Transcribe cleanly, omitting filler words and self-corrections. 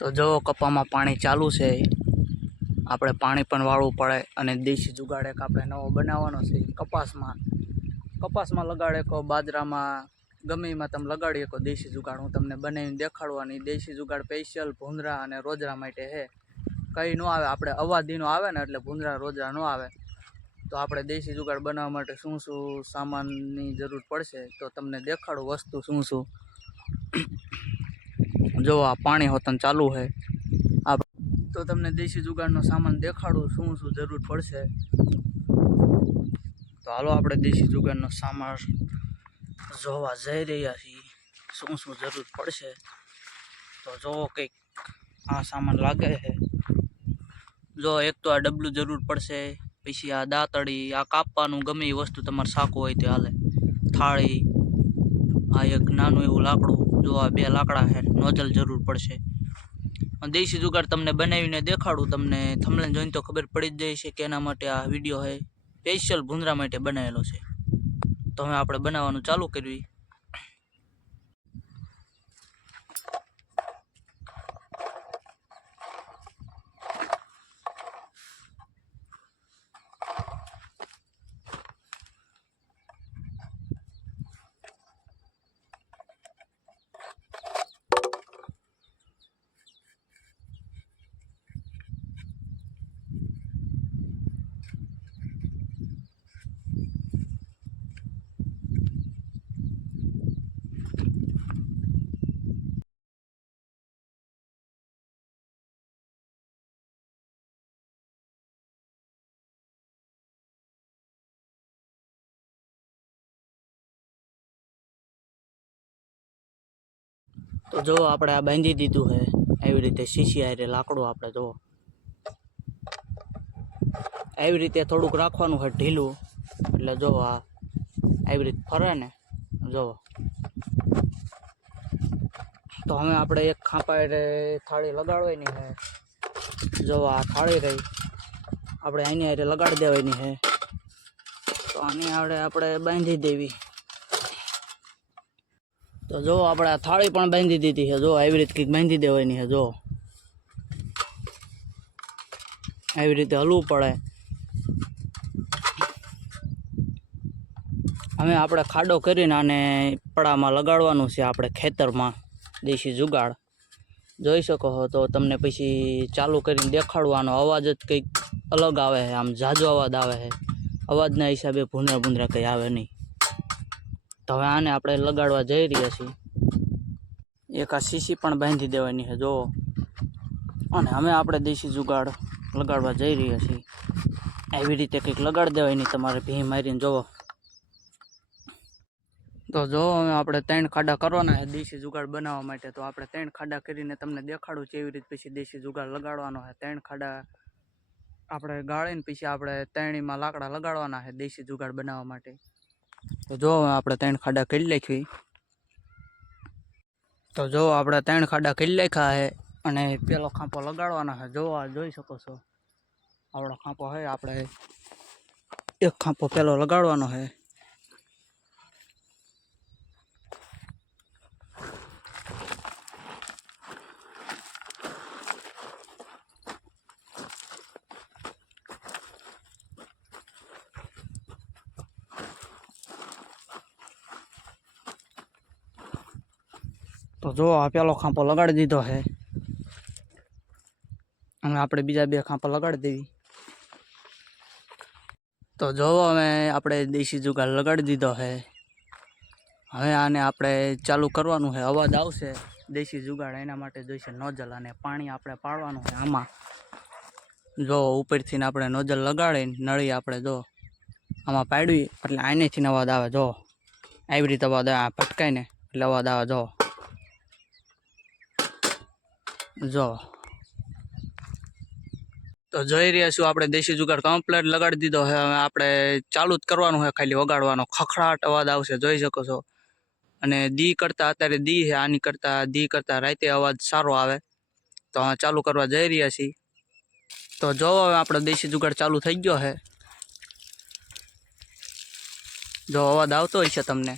तो जो कपा में पानी चालू है આપણે પાણી પણ વાળવું પડે અને દેશી જુગાડ એક આપણે નવો બનાવવાનો છે કપાસમાં લગાડે કો બાજરામાં ગમે એમાં તમે લગાડી શકો દેશી જુગાડ હું તમને બનાવીને દેખાડવાની દેશી જુગાડ સ્પેશિયલ ભૂંદરા અને રોજરા માટે છે કંઈ ન આવે આપણે અવાદીનો આવે ને એટલે ભૂંદરા રોજરા ન આવે તો આપણે દેશી જુગાડ બનાવવા માટે શું શું સામાનની જરૂર પડશે તો તમને દેખાડું વસ્તુ શું શું જો આ પાણી હોતન ચાલુ છે तो तमने देशी जुगाड़नो सामान देखाड़ू शू शू जरूर पड़शे। तो हालो आपणे देशी जुगाड़नो सामान जोवा जई रह्या छीए शू शू जरूर पड़शे। तो जो कंईक आ सामान लागे है जो एक तो आ डबलू जरूर पड़शे पछी आ दातड़ी आ कापवानुं गमे ए वस्तु तमारे साको होय तो हाले थाળી आ एक नानुं एवुं लाकड़ुं जो आ बे लाकड़ा है नोजल जरूर पड़शे। देशी जुगाड़ तमने बनावीने देखाड़ू तमने थंबनेल जोईने तो खबर पड़ी ज जाय छे के एना माटे आ विडियो है स्पेशल भूंदरा माटे बनावेलो छे। तो हवे आपणे बनाववानुं चालू करवी। तो जो आपणे आ बांधी दीधुं है एवी रीते शीशी हारे लाकड़ुं आपणे जो एवी रीते थोड़ुंक राखवानुं है ढीलुं એટલે જો આ એવી રીતે ફરે ને જો તો હવે આપણે એક ખાંપા રે થાળી લગાડવાની છે જો આ થાળી રહી આપણે આની હારે લગાડી દેવાની છે તો આની હારે આપણે બાંધી દેવી। तो जो આપણે આ થાળી પણ બાંધી દીધી છે જો આવી રીતે કંઈક બાંધી દેવાની છે જો આવી રીતે હલવું પડે। હવે આપણે ખાડો કરીને આને પડામાં લગાડવાનું છે આપણે ખેતરમાં દેશી જુગાડ જોઈ શકો છો। તો તમને પછી ચાલુ કરીને દેખાડવાનો અવાજ જ કંઈક અલગ આવે છે આમ ઝાઝો અવાજ આવે છે અવાજના હિસાબે ભૂંદરા ભૂંદરા કંઈ આવે નહીં। तो हवे आने आपणे लगाड़वा जई रह्या छीए एक आ शीशी पण बांधी देवानी है जो अने हवे आपणे देशी जुगाड़ लगाड़वा जई रह्या छीए एवी रीते कंईक लगाड़ी देवानी तमारे भी मारीने जोवो। तो जो हवे आपणे 3 खाडा करवाना है देशी जुगाड़ बनाववा माटे तो आपणे 3 खाडा करीने तमने देखाडुं केवी रीते पछी देशी जुगाड़ लगाड़वानो है। 3 खाडा आपणे गाळीने पछी आपणे 3 मां लाकड़ा लगाड़वाना है देशी जुगाड़ बनाववा माटे। तो जो आपणे 3 खाडा करी नाखी। तो जो आपणे 3 खाडा करी नाख्या है अने पेलो खांपो लगाड़वानो है जो आ जोई शको छो आवड़ो खांपो है आपणे एक खांपो पेलो लगाड़वानो है। तो जो आ पेलो खांपो लगाड़ी दीधो है हमें आपणे बीजा 2 खांपा लगाड़ी देवी। तो जो हमें आपणे देशी जुगाड़ लगाड़ी दीधो है हवे आने आपणे चालू करवानुं है अवाज आवशे देशी जुगाड़ एना माटे जोईशे नोजल अने पाणी आपणे पाडवानुं है आमां जो उपरथी आपणे नोजल लगाड़ीने नळी आपणे जो आमां पाडवी एटले आनेथी अवाज आवे जो एवी रीते अवाज आवे पटकाईने एटले अवाज आवे जो जो। तो જોઈ રહ્યા છો આપણે દેશી જુગાડ કમ્પ્લીટ લગાડી દીધો છે હવે આપણે ચાલુ જ કરવાનું છે ખાલી વગાડવાનો ખખડાટ અવાજ આવશે જોઈ શકો છો અને દી કરતા અત્યારે દી છે આની કરતા દી કરતા રાતે અવાજ સારો આવે। તો હવે ચાલુ કરવા જઈ રહ્યા છીએ તો જો હવે આપણો દેશી જુગાડ ચાલુ થઈ ગયો છે જો અવાજ આવતો હશે તમને